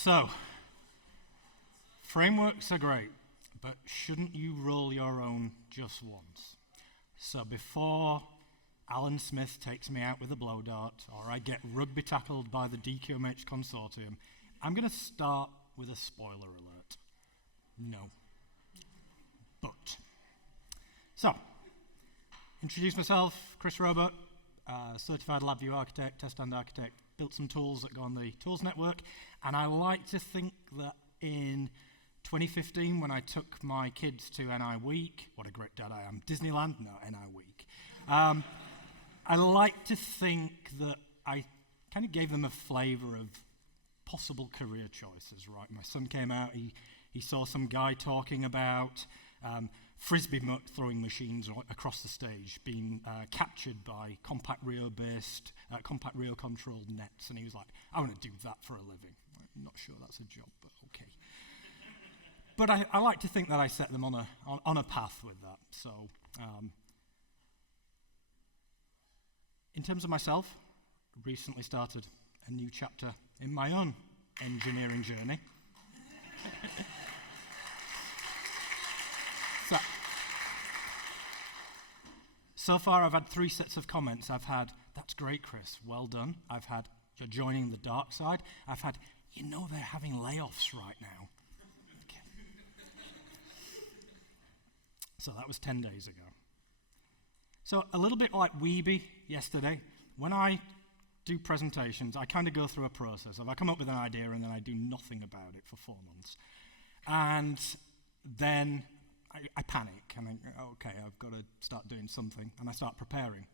So, frameworks are great, but shouldn't you roll your own just once? So before Alan Smith takes me out with a blow dart, or I get rugby tackled by the DQMH consortium, I'm going to start with a spoiler alert. No. But. So, introduce myself, Chris Roebuck, certified LabVIEW architect, test and architect, built some tools that go on the tools network, and I like to think that in 2015, when I took my kids to NI Week, what a great dad I am, Disneyland, no, NI Week. I like to think that I kind of gave them a flavor of possible career choices, right? My son came out, he saw some guy talking about frisbee throwing machines across the stage being captured by compact Rio-based, compact Rio-controlled nets, and he was like, I want to do that for a living. I'm not sure that's a job, but okay. But I like to think that I set them on a path with that. So, in terms of myself, I recently started a new chapter in my own engineering journey. So far, I've had 3 sets of comments. I've had, that's great, Chris, well done. I've had, you're joining the dark side. I've had, you know they're having layoffs right now. Okay. So that was 10 days ago. So a little bit like Weeby yesterday, when I do presentations, I kind of go through a process of I come up with an idea and then I do nothing about it for 4 months. And then I panic and I think, okay, I've got to start doing something, and I start preparing.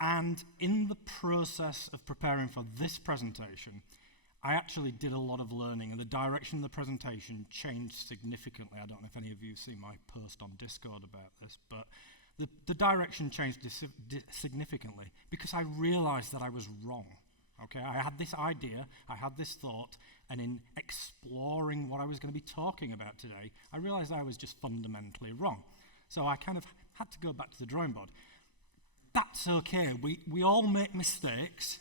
And in the process of preparing for this presentation, I actually did a lot of learning, and the direction of the presentation changed significantly. I don't know if any of you have seen my post on Discord about this, but the direction changed significantly because I realized that I was wrong. Okay, I had this idea, I had this thought, and in exploring what I was going to be talking about today, I realized I was just fundamentally wrong. So I kind of had to go back to the drawing board. That's okay, we all make mistakes.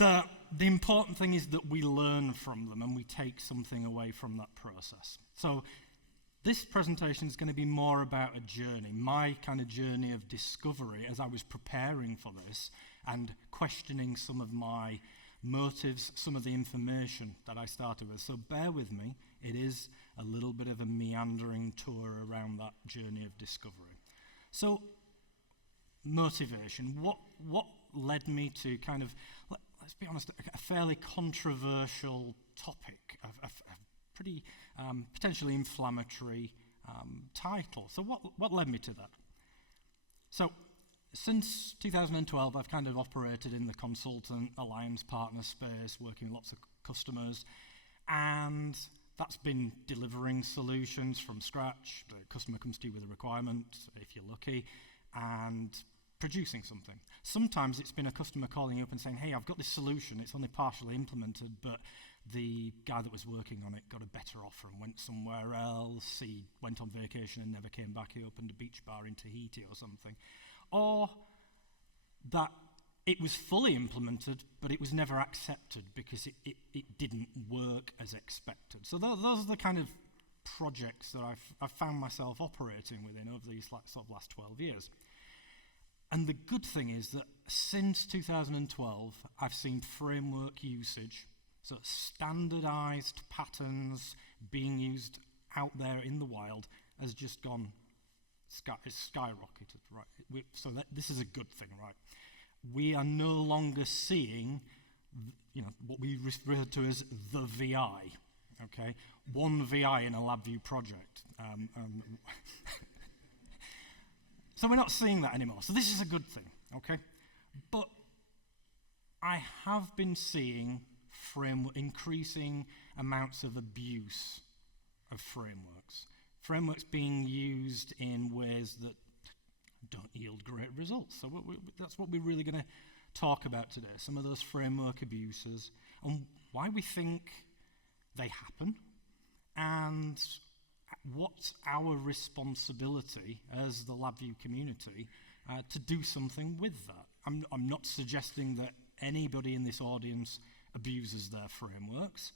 The important thing is that we learn from them and we take something away from that process. So this presentation is going to be more about a journey, my kind of journey of discovery as I was preparing for this and questioning some of my motives, some of the information that I started with. So bear with me, it is a little bit of a meandering tour around that journey of discovery. So, motivation, what led me to kind of, let's be honest, a fairly controversial topic, a pretty potentially inflammatory title. So what led me to that? So, since 2012, I've kind of operated in the consultant, alliance partner space, working with lots of customers, and that's been delivering solutions from scratch. The customer comes to you with a requirement, if you're lucky, and producing something. Sometimes it's been a customer calling you up and saying, hey, I've got this solution, it's only partially implemented, but the guy that was working on it got a better offer and went somewhere else. He went on vacation and never came back. He opened a beach bar in Tahiti or something. Or that it was fully implemented, but it was never accepted because it didn't work as expected. So those are the kind of projects that I've found myself operating within over these sort of last 12 years. And the good thing is that since 2012, I've seen framework usage, so standardized patterns being used out there in the wild has just gone it's skyrocketed, right? So this is a good thing, right? We are no longer seeing, what we refer to as the VI, okay? One VI in a LabVIEW project. So we're not seeing that anymore. So this is a good thing, okay? But I have been seeing increasing amounts of abuse of frameworks. Frameworks being used in ways that don't yield great results. So that's what we're really going to talk about today. Some of those framework abuses and why we think they happen and what's our responsibility as the LabVIEW community to do something with that. I'm not suggesting that anybody in this audience abuses their frameworks,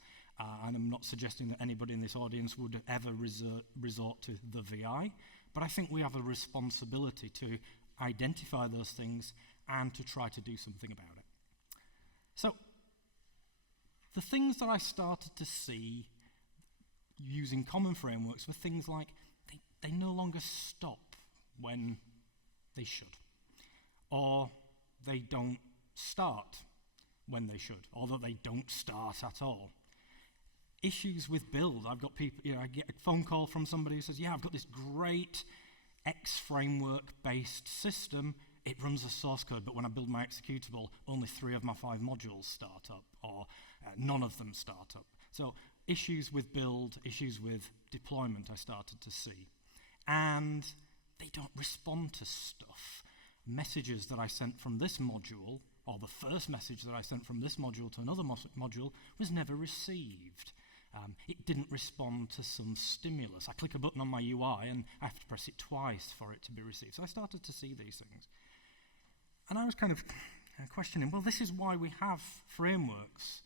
and I'm not suggesting that anybody in this audience would ever resort to the VI, but I think we have a responsibility to identify those things and to try to do something about it. So, the things that I started to see using common frameworks were things like they no longer stop when they should, or they don't start when they should, or that they don't start at all. Issues with build. I've got people, I get a phone call from somebody who says, yeah, I've got this great X framework-based system. It runs a source code, but when I build my executable, only 3 of my 5 modules start up, or none of them start up. So issues with build, issues with deployment I started to see. And they don't respond to stuff. Messages that I sent from this module, or the first message that I sent from this module to another module, was never received. It didn't respond to some stimulus. I click a button on my UI and I have to press it twice for it to be received. So I started to see these things. And I was kind of questioning, well, this is why we have frameworks.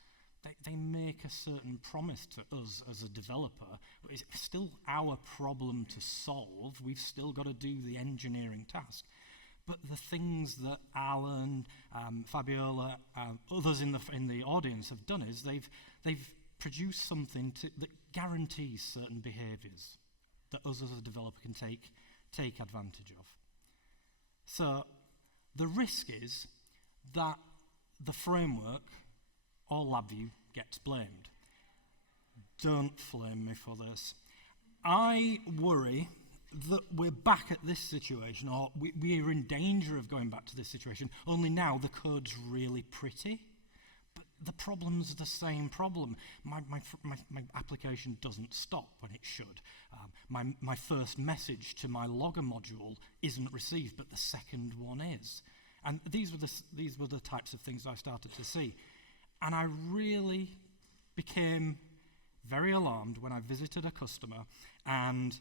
They make a certain promise to us as a developer. It's still our problem to solve. We've still got to do the engineering task. But the things that Alan, Fabiola, others in the audience have done is they've produced something that guarantees certain behaviours that us as a developer can take advantage of. So the risk is that the framework or LabVIEW gets blamed. Don't flame me for this. I worry that we're back at this situation, or we are in danger of going back to this situation, only now the code's really pretty, but the problem's the same problem. My application doesn't stop when it should. My first message to my logger module isn't received, but the second one is. And these were the types of things I started to see. And I really became very alarmed when I visited a customer and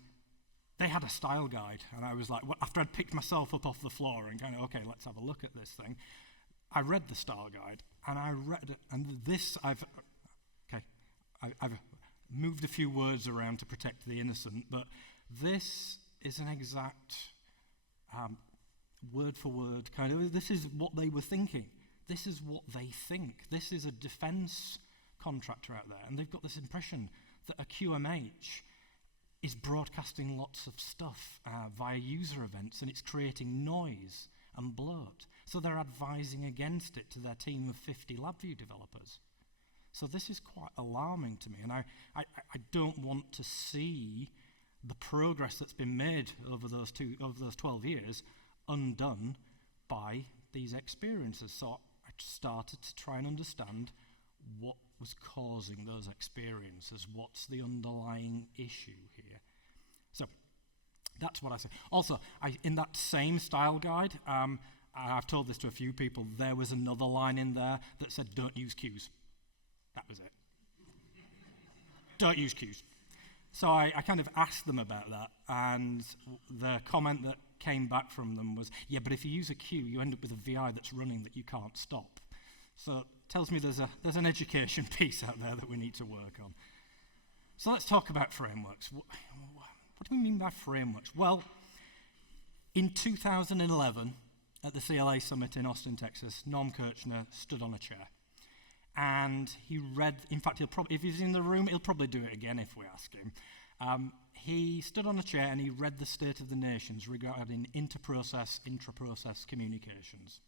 they had a style guide. And I was like, well, after I'd picked myself up off the floor and kind of, okay, let's have a look at this thing, I read the style guide and I've moved a few words around to protect the innocent, but this is an exact word for word kind of, this is what they were thinking. This is what they think. This is a defense contractor out there, and they've got this impression that a QMH is broadcasting lots of stuff via user events, and it's creating noise and bloat. So they're advising against it to their team of 50 LabVIEW developers. So this is quite alarming to me, and I don't want to see the progress that's been made over those 12 years undone by these experiences. So I started to try and understand what was causing those experiences, what's the underlying issue here. So that's what I say. Also, in that same style guide, I've told this to a few people, there was another line in there that said, don't use queues. That was it. Don't use queues. So I kind of asked them about that, and the comment that came back from them was, yeah, but if you use a queue, you end up with a VI that's running that you can't stop. So it tells me there's an education piece out there that we need to work on. So let's talk about frameworks. What do we mean by frameworks? Well, in 2011, at the CLA Summit in Austin, Texas, Norm Kirchner stood on a chair. And he read, in fact, if he's in the room, he'll probably do it again if we ask him. He stood on a chair and he read the State of the Nations regarding inter-process, intra-process communications.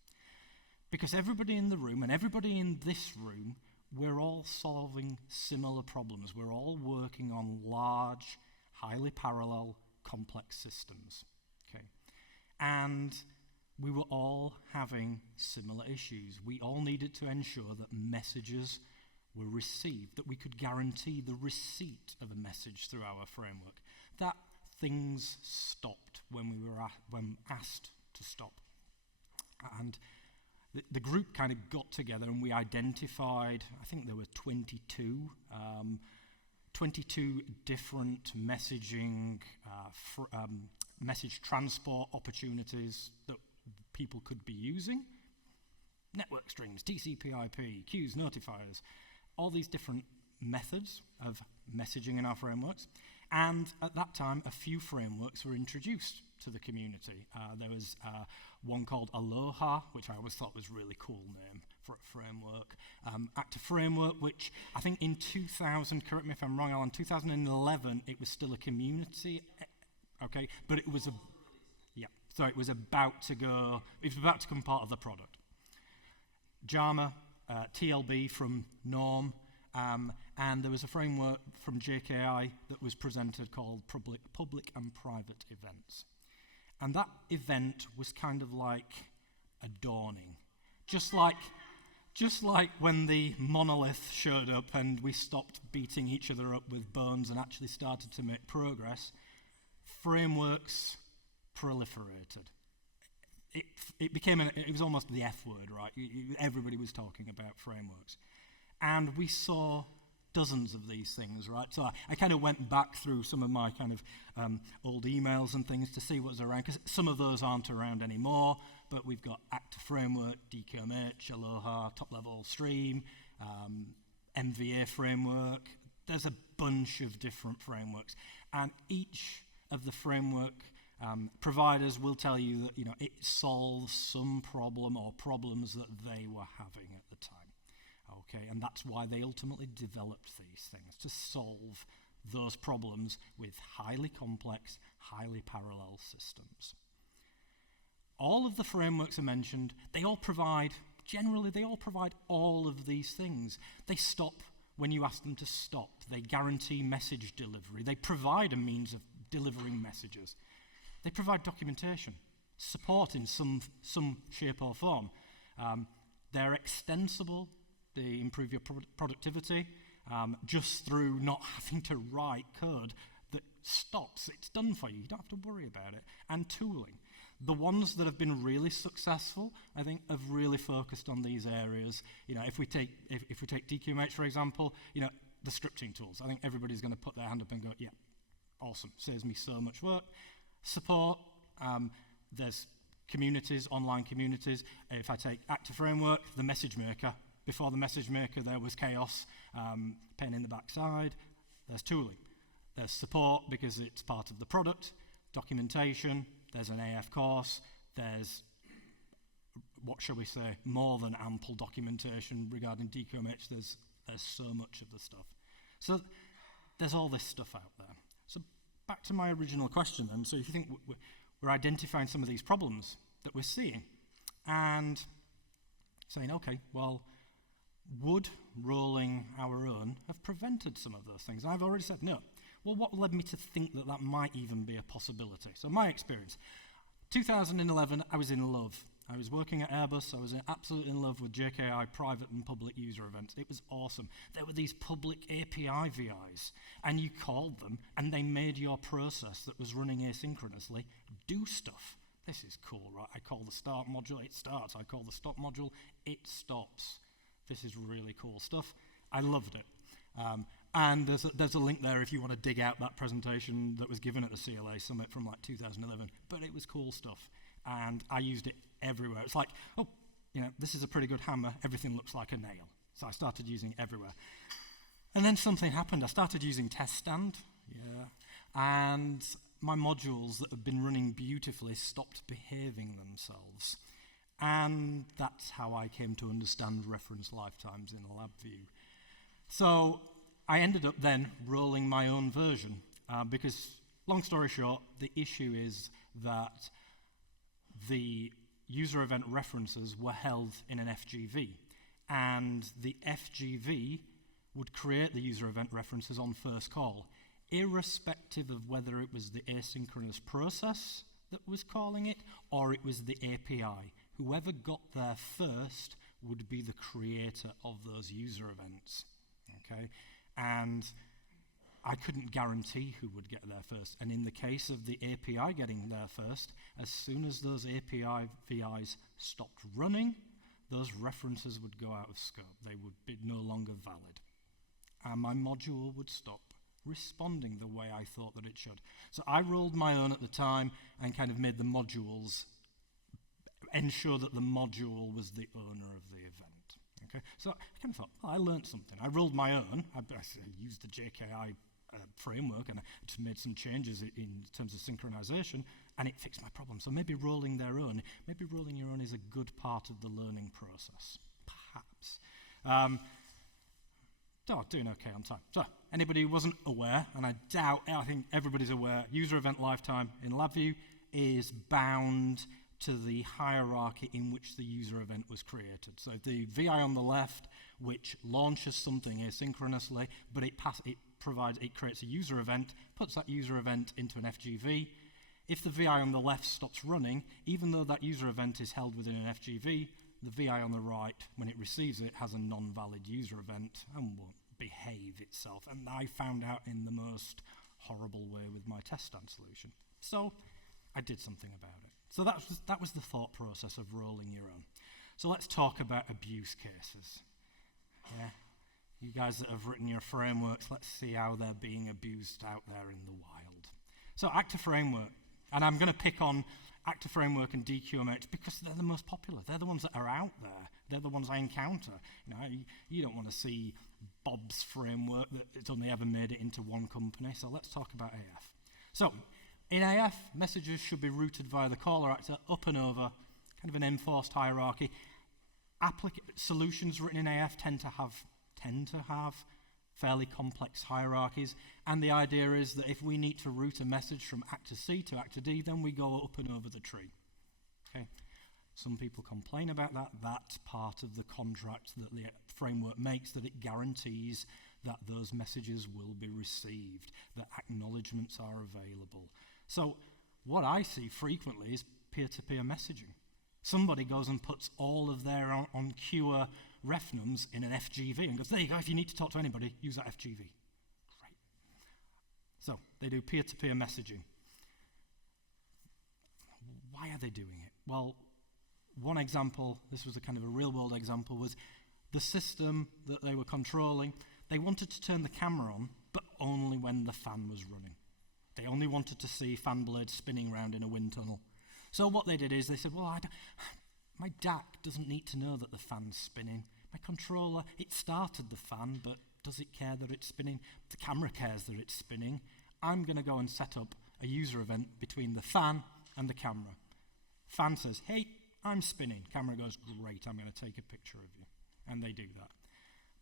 Because everybody in the room, and everybody in this room, we're all solving similar problems. We're all working on large, highly parallel, complex systems. Okay, and we were all having similar issues. We all needed to ensure that messages were received, that we could guarantee the receipt of a message through our framework, that things stopped when we were when asked to stop. And the group kind of got together and we identified, I think there were 22 different messaging, message transport opportunities that people could be using. network strings, TCP/IP, queues, notifiers, all these different methods of messaging in our frameworks. And at that time, a few frameworks were introduced to the community. There was one called Aloha, which I always thought was a really cool name for a framework. Active Framework, which I think in 2000, correct me if I'm wrong, Alan, 2011, it was still a community, okay, but it was so it was about to become part of the product. JAMA, TLB from Norm, and there was a framework from JKI that was presented called Public and Private Events. And that event was kind of like a dawning. Just like when the monolith showed up and we stopped beating each other up with bones and actually started to make progress, frameworks proliferated. It was almost the F word, right? Everybody was talking about frameworks. And we saw dozens of these things, right? So I kind of went back through some of my kind of old emails and things to see what was around, because some of those aren't around anymore, but we've got Active Framework, DQMH, Aloha, top-level stream, MVA framework. There's a bunch of different frameworks, and each of the framework providers will tell you that, you know, it solves some problem or problems that they were having at the time. Okay, and that's why they ultimately developed these things, to solve those problems with highly complex, highly parallel systems. All of the frameworks I mentioned, generally they all provide all of these things. They stop when you ask them to stop. They guarantee message delivery. They provide a means of delivering messages. They provide documentation, support in some shape or form. They're extensible. They improve your productivity just through not having to write code that stops. It's done for you. You don't have to worry about it. And tooling. The ones that have been really successful, I think, have really focused on these areas. You know, if we take DQMH, for example, you know, the scripting tools. I think everybody's going to put their hand up and go, yeah, awesome, saves me so much work. Support, there's communities, online communities. If I take Active Framework, the message maker. Before the message maker, there was chaos, pain in the backside. There's tooling. There's support because it's part of the product. Documentation. There's an AF course. There's, what shall we say, more than ample documentation regarding DQMH. There's so much of the stuff. So there's all this stuff out there. So back to my original question then. So if you think we're identifying some of these problems that we're seeing and saying, okay, well, would rolling our own have prevented some of those things? And I've already said no. Well, what led me to think that that might even be a possibility? So my experience, 2011, I was in love. I was working at Airbus. I was absolutely in love with JKI private and public user events. It was awesome. There were these public API VIs, and you called them, and they made your process that was running asynchronously do stuff. This is cool, right? I call the start module, it starts. I call the stop module, it stops. This is really cool stuff. I loved it. And there's a link there if you want to dig out that presentation that was given at the CLA Summit from like 2011. But it was cool stuff. And I used it everywhere. It's like, oh, you know, this is a pretty good hammer. Everything looks like a nail. So I started using it everywhere. And then something happened. I started using test stand. Yeah. And my modules that had been running beautifully stopped behaving themselves. And that's how I came to understand reference lifetimes in LabVIEW. So I ended up then rolling my own version because, long story short, the issue is that the user event references were held in an FGV, and the FGV would create the user event references on first call, irrespective of whether it was the asynchronous process that was calling it or it was the API. Whoever got there first would be the creator of those user events, okay? And I couldn't guarantee who would get there first. And in the case of the API getting there first, as soon as those API VIs stopped running, those references would go out of scope. They would be no longer valid. And my module would stop responding the way I thought that it should. So I rolled my own at the time and kind of made the modules ensure that the module was the owner of the event. Okay, so I kind of thought, well, I learned something. I rolled my own. I used the JKI framework, and I just made some changes in terms of synchronization, and it fixed my problem. So maybe rolling your own is a good part of the learning process, perhaps. Doing okay on time. So, anybody who wasn't aware, and I think everybody's aware, user event lifetime in LabVIEW is bound to the hierarchy in which the user event was created. So the VI on the left, which launches something asynchronously, but it creates a user event, puts that user event into an FGV. If the VI on the left stops running, even though that user event is held within an FGV, the VI on the right, when it receives it, has a non-valid user event and won't behave itself. And I found out in the most horrible way with my test stand solution. So I did something about it. So that was the thought process of rolling your own. So let's talk about abuse cases. Yeah, you guys that have written your frameworks, let's see how they're being abused out there in the wild. So Actor Framework, and I'm going to pick on Actor Framework and DQMH because they're the most popular. They're the ones that are out there. They're the ones I encounter. You don't want to see Bob's framework that's only ever made it into one company. So let's talk about AF. So in AF, messages should be routed via the caller actor up and over, kind of an enforced hierarchy. Solutions written in AF tend to have fairly complex hierarchies, and the idea is that if we need to route a message from actor C to actor D, then we go up and over the tree. Okay. Some people complain about that. That's part of the contract that the framework makes, that it guarantees that those messages will be received, that acknowledgements are available. So what I see frequently is peer-to-peer messaging. Somebody goes and puts all of their on Cure refnums in an FGV and goes, there you go, if you need to talk to anybody, use that FGV. Great. So they do peer-to-peer messaging. Why are they doing it? Well, one example, this was a kind of a real-world example, was the system that they were controlling. They wanted to turn the camera on, but only when the fan was running. They only wanted to see fan blades spinning around in a wind tunnel. So what they did is they said, well, my DAC doesn't need to know that the fan's spinning. My controller, it started the fan, but does it care that it's spinning? The camera cares that it's spinning. I'm going to go and set up a user event between the fan and the camera. Fan says, hey, I'm spinning. Camera goes, great, I'm going to take a picture of you. And they do that.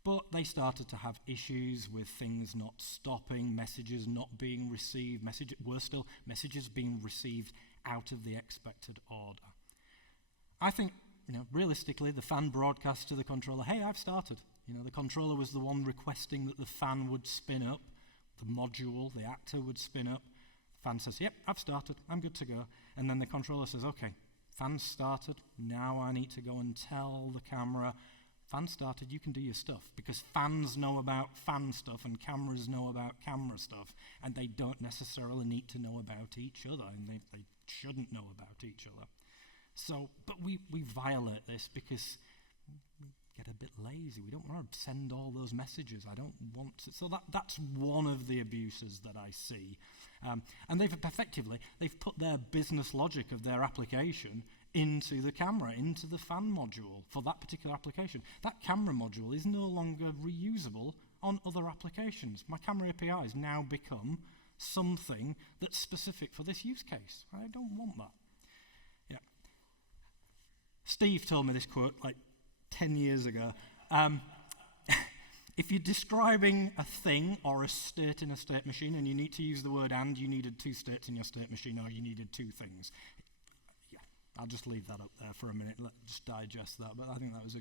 But they started to have issues with things not stopping, messages not being received, messages being received out of the expected order. I think, realistically, the fan broadcasts to the controller, hey, I've started. The controller was the one requesting that the fan would spin up, the module, the actor would spin up. The fan says, yep, I've started, I'm good to go. And then the controller says, okay, fan started, now I need to go and tell the camera, fan started, you can do your stuff, because fans know about fan stuff and cameras know about camera stuff, and they don't necessarily need to know about each other, and they shouldn't know about each other. So, but we violate this because we get a bit lazy. We don't want to send all those messages. I don't want to. So that's one of the abuses that I see. And they've put their business logic of their application into the camera, into the fan module for that particular application. That camera module is no longer reusable on other applications. My camera API has now become something that's specific for this use case. I don't want that. Yeah. Steve told me this quote like 10 years ago. If you're describing a thing or a state in a state machine and you need to use the word and, you needed two states in your state machine, or you needed two things. Yeah, I'll just leave that up there for a minute. Let's just digest that. But I think that was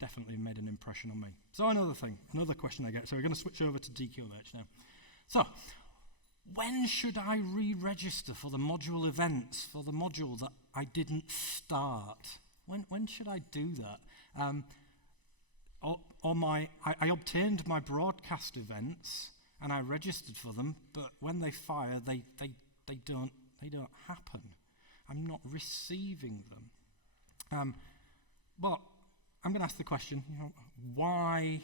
definitely made an impression on me. So another question I get. So we're going to switch over to DQMH now. So, when should I re-register for the module events, for the module that I didn't start? When should I do that? I obtained my broadcast events and I registered for them, but when they fire, they don't happen. I'm not receiving them. But I'm going to ask the question: why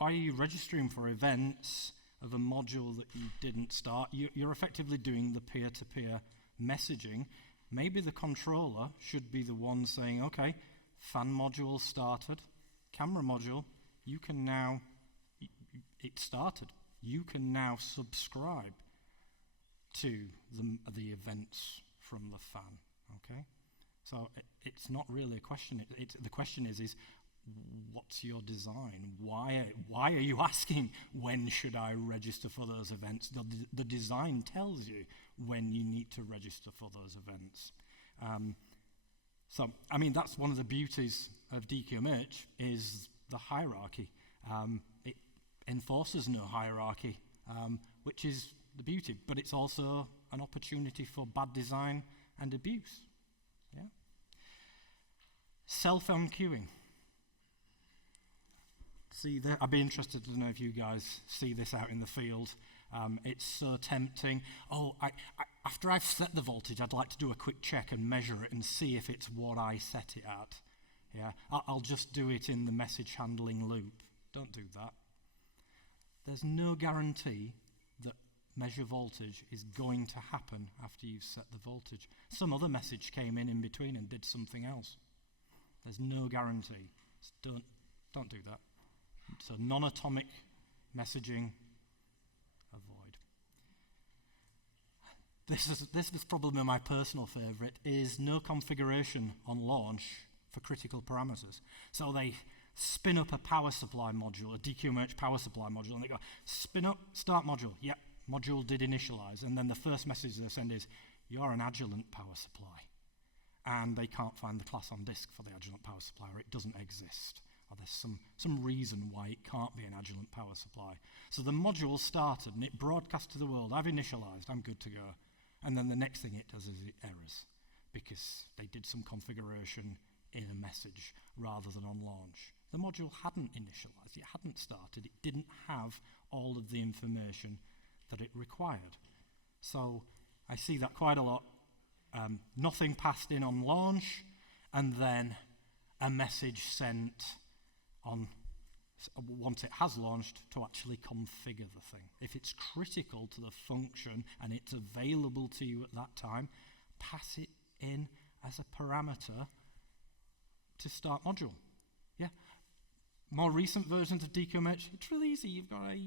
are you registering for events of a module that you didn't start? You're effectively doing the peer-to-peer messaging. maybe the controller should be the one saying, okay, fan module started, camera module, you can now, it started. You can now subscribe to the events from the fan, okay? So it's not really a question. The question is what's your design? Why are you asking when should I register for those events? The design tells you when you need to register for those events. So, I mean, that's one of the beauties of DQMH is the hierarchy. It enforces no hierarchy, which is the beauty, but it's also an opportunity for bad design and abuse. Yeah? Self-MQing. See, I'd be interested to know if you guys see this out in the field. It's so tempting. Oh, after I've set the voltage, I'd like to do a quick check and measure it and see if it's what I set it at. Yeah, I'll just do it in the message handling loop. Don't do that. There's no guarantee that measure voltage is going to happen after you've set the voltage. Some other message came in between and did something else. There's no guarantee. So don't do that. So non-atomic messaging, avoid. This is probably my personal favorite, is no configuration on launch for critical parameters. So they spin up a power supply module, a DQMH power supply module, and they go, spin up, start module. Yep, module did initialize. And then the first message they send is, you're an adjuvant power supply. And they can't find the class on disk for the adjuvant power supply, or it doesn't exist. Or there's some reason why it can't be an adjuvant power supply. So the module started and it broadcast to the world, I've initialized, I'm good to go. And then the next thing it does is it errors because they did some configuration in a message rather than on launch. The module hadn't initialized, it hadn't started, it didn't have all of the information that it required. So I see that quite a lot. Nothing passed in on launch, and then a message sent on once it has launched to actually configure the thing. If it's critical to the function and it's available to you at that time, pass it in as a parameter to start module. Yeah. More recent versions of DQMH, it's really easy. You've got a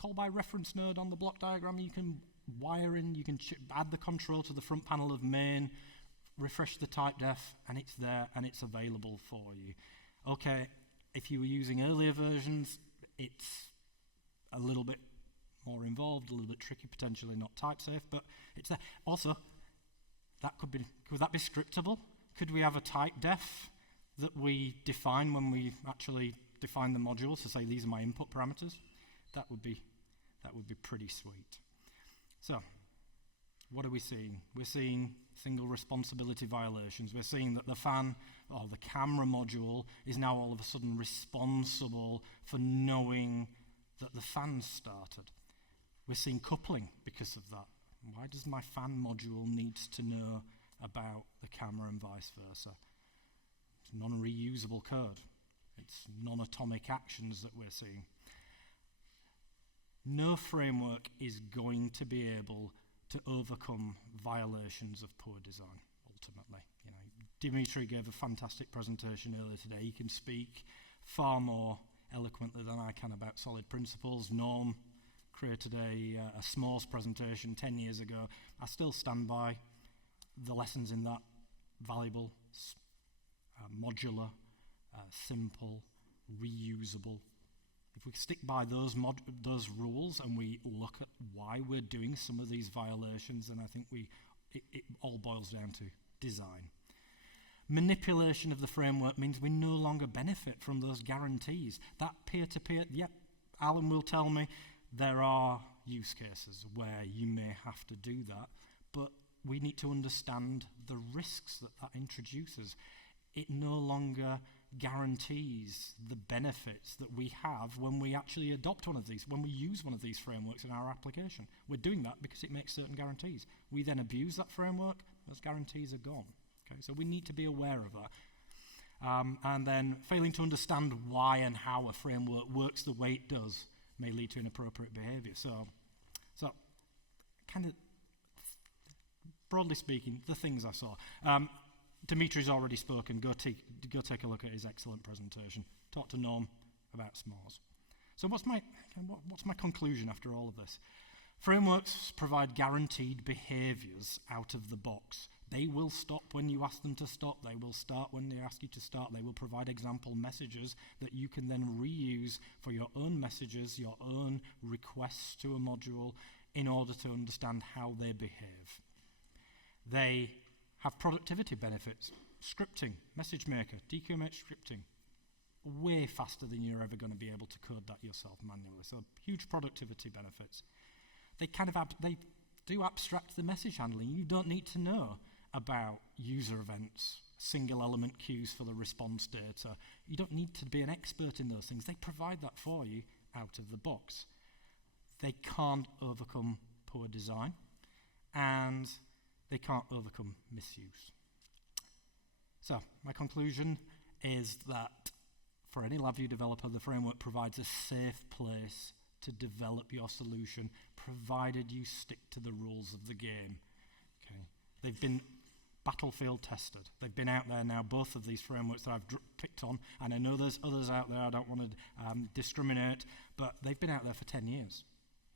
call by reference node on the block diagram. You can wire in, you can add the control to the front panel of main, refresh the type def, and it's there and it's available for you. Okay, if you were using earlier versions, it's a little bit more involved, a little bit tricky, potentially not type safe, but it's there. Also, could that be scriptable? Could we have a type def that we define when we actually define the modules to say these are my input parameters? That would be pretty sweet. So, what are we seeing? We're seeing single responsibility violations. We're seeing that the fan or the camera module is now all of a sudden responsible for knowing that the fan started. We're seeing coupling because of that. Why does my fan module need to know about the camera and vice versa? It's non-reusable code. It's non-atomic actions that we're seeing. No framework is going to be able to overcome violations of poor design, ultimately. You know, Dimitri gave a fantastic presentation earlier today. He can speak far more eloquently than I can about solid principles. Norm created a s'mores presentation 10 years ago. I still stand by the lessons in that. Valuable, modular, simple, reusable. If we stick by those rules and we look at why we're doing some of these violations, then I think it all boils down to design. Manipulation of the framework means we no longer benefit from those guarantees. That peer-to-peer, yep, Alan will tell me there are use cases where you may have to do that, but we need to understand the risks that introduces. It no longer guarantees the benefits that we have when we actually adopt one of these, when we use one of these frameworks in our application. We're doing that because it makes certain guarantees. We then abuse that framework, those guarantees are gone. Okay, so we need to be aware of that. And then failing to understand why and how a framework works the way it does may lead to inappropriate behavior. So kind of broadly speaking, the things I saw. Dimitri's already spoken. Go take a look at his excellent presentation. Talk to Norm about s'mores. So what's my conclusion after all of this? Frameworks provide guaranteed behaviours out of the box. They will stop when you ask them to stop. They will start when they ask you to start. They will provide example messages that you can then reuse for your own messages, your own requests to a module in order to understand how they behave. They have productivity benefits. Scripting, message maker, DQMH scripting, way faster than you're ever going to be able to code that yourself manually. So huge productivity benefits. They they do abstract the message handling. You don't need to know about user events, single element queues for the response data. You don't need to be an expert in those things. They provide that for you out of the box. They can't overcome poor design, and they can't overcome misuse. So my conclusion is that for any LabVIEW developer, the framework provides a safe place to develop your solution, provided you stick to the rules of the game. Okay. They've been battlefield tested. They've been out there now, both of these frameworks that I've picked on, and I know there's others out there, I don't want to discriminate, but they've been out there for 10 years.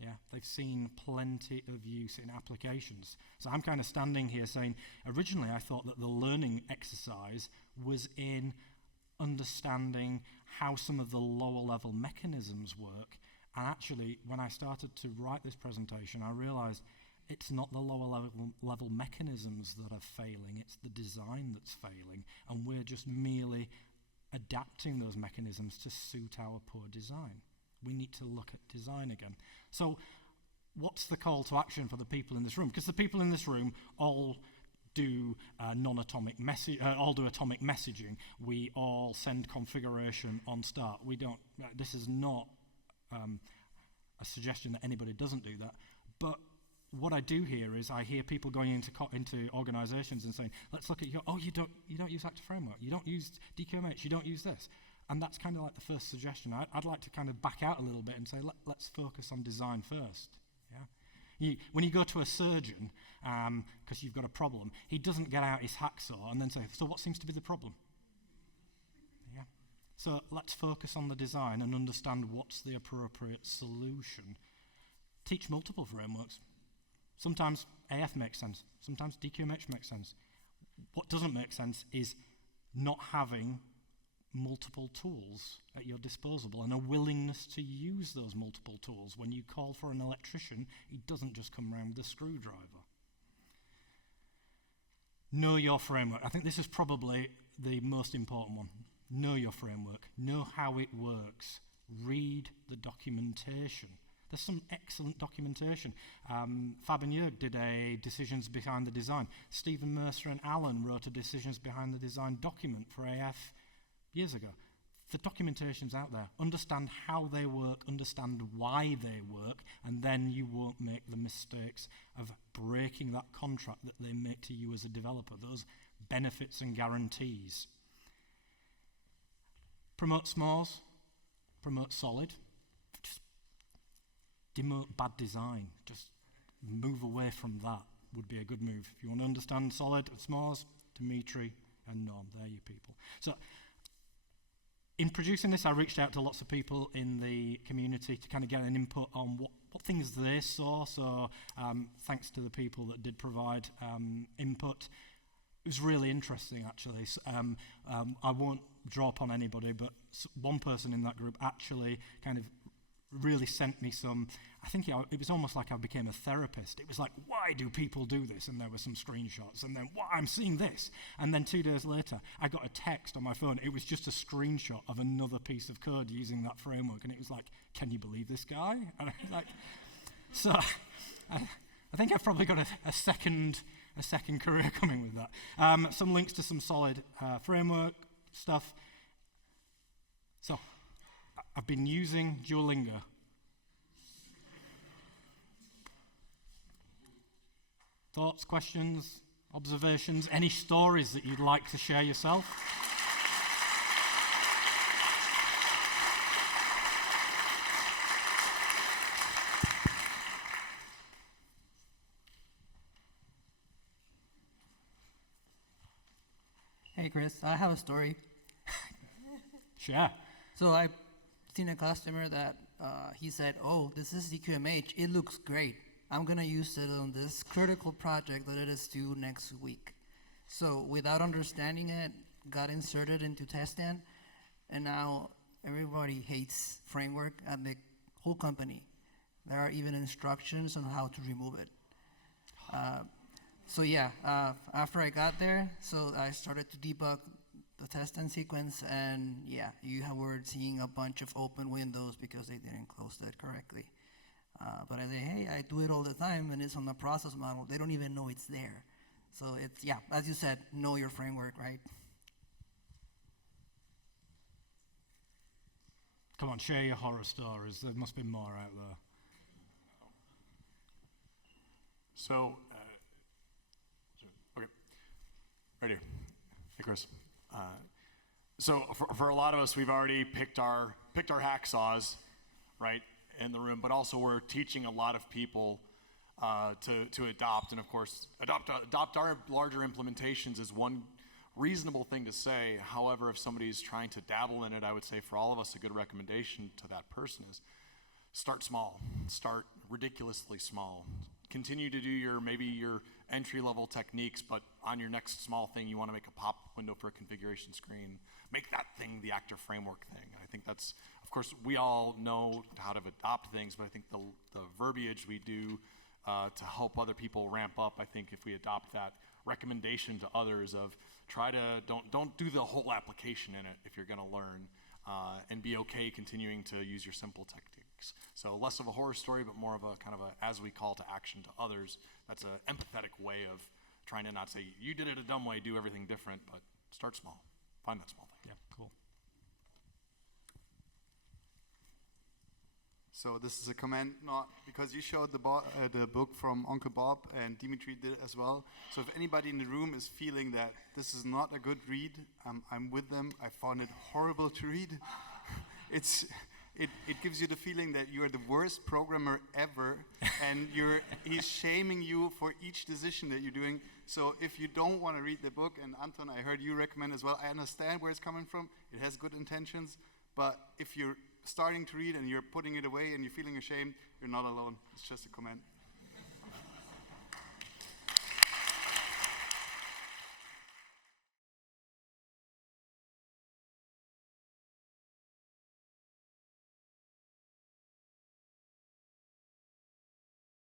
Yeah, they've seen plenty of use in applications. So I'm kind of standing here saying, originally I thought that the learning exercise was in understanding how some of the lower level mechanisms work. And actually, when I started to write this presentation, I realized it's not the lower level mechanisms that are failing, it's the design that's failing, and we're just merely adapting those mechanisms to suit our poor design. We need to look at design again. So what's the call to action for the people in this room? Because the people in this room all do atomic messaging. We all send configuration on start. We don't. This is not a suggestion that anybody doesn't do that. But what I do hear is I hear people going into organisations and saying, "Let's look at your. Oh, you don't use Active Framework. You don't use DQMH. You don't use this." And that's kind of like the first suggestion. I'd like to kind of back out a little bit and say, let's focus on design first. Yeah. When you go to a surgeon, because you've got a problem, he doesn't get out his hacksaw and then say, so what seems to be the problem? Yeah. So let's focus on the design and understand what's the appropriate solution. Teach multiple frameworks. Sometimes AF makes sense. Sometimes DQMH makes sense. What doesn't make sense is not having multiple tools at your disposal and a willingness to use those multiple tools. When you call for an electrician, he doesn't just come around with a screwdriver. Know your framework. I think this is probably the most important one. Know your framework. Know how it works. Read the documentation. There's some excellent documentation. Fab and Jörg did a Decisions Behind the Design. Stephen Mercer and Alan wrote a Decisions Behind the Design document for AF years ago. The documentation's out there. Understand how they work, understand why they work, and then you won't make the mistakes of breaking that contract that they make to you as a developer, those benefits and guarantees. Promote s'mores, promote solid, just demote bad design, just move away from that would be a good move. If you want to understand solid and s'mores, Dimitri and Norm, they're your people. So in producing this, I reached out to lots of people in the community to kind of get an input on what things they saw. So thanks to the people that did provide input. It was really interesting, actually. So, I won't draw upon anybody, but one person in that group actually kind of really sent me some, I think it was almost like I became a therapist. It was like, why do people do this? And there were some screenshots. And then, I'm seeing this. And then 2 days later, I got a text on my phone. It was just a screenshot of another piece of code using that framework. And it was like, can you believe this guy? And I was like, so I think I've probably got a second career coming with that. Some links to some solid framework stuff. So I've been using Duolingo. Thoughts, questions, observations, any stories that you'd like to share yourself? Hey Chris, I have a story. Sure. So I've seen a customer that he said, oh, this is DQMH, it looks great. I'm gonna use it on this critical project that it is due next week. So without understanding it, got inserted into test stand, and now everybody hates framework at the whole company. There are even instructions on how to remove it. So yeah, after I got there, so I started to debug the test and sequence, and yeah, were seeing a bunch of open windows because they didn't close that correctly. But I say, hey, I do it all the time, and it's on the process model. They don't even know it's there. So it's, yeah, as you said, know your framework, right? Come on, share your horror stories. There must be more out there. So, okay, right here. Hey, Chris. So for a lot of us, we've already picked our hacksaws, right, in the room. But also, we're teaching a lot of people to adopt, and of course, adopt our larger implementations is one reasonable thing to say. However, if somebody's trying to dabble in it, I would say for all of us, a good recommendation to that person is start small. Start ridiculously small. Continue to do maybe your entry-level techniques, but on your next small thing, you want to make a pop-up window for a configuration screen. Make that thing the actor framework thing. I think that's, of course, we all know how to adopt things, but I think the verbiage we do to help other people ramp up, I think if we adopt that recommendation to others of don't do the whole application in it if you're going to learn, and be okay continuing to use your simple techniques. So less of a horror story, but more of a kind of as we call to action to others. That's an empathetic way of trying to not say, you did it a dumb way, do everything different, but start small. Find that small thing. Yeah, cool. So this is a comment, not because you showed the book from Uncle Bob, and Dimitri did as well. So if anybody in the room is feeling that this is not a good read, I'm with them. I found it horrible to read. It gives you the feeling that you are the worst programmer ever, and he's shaming you for each decision that you're doing. So if you don't want to read the book, and Anton, I heard you recommend as well, I understand where it's coming from. It has good intentions, but if you're starting to read and you're putting it away and you're feeling ashamed, you're not alone. It's just a comment.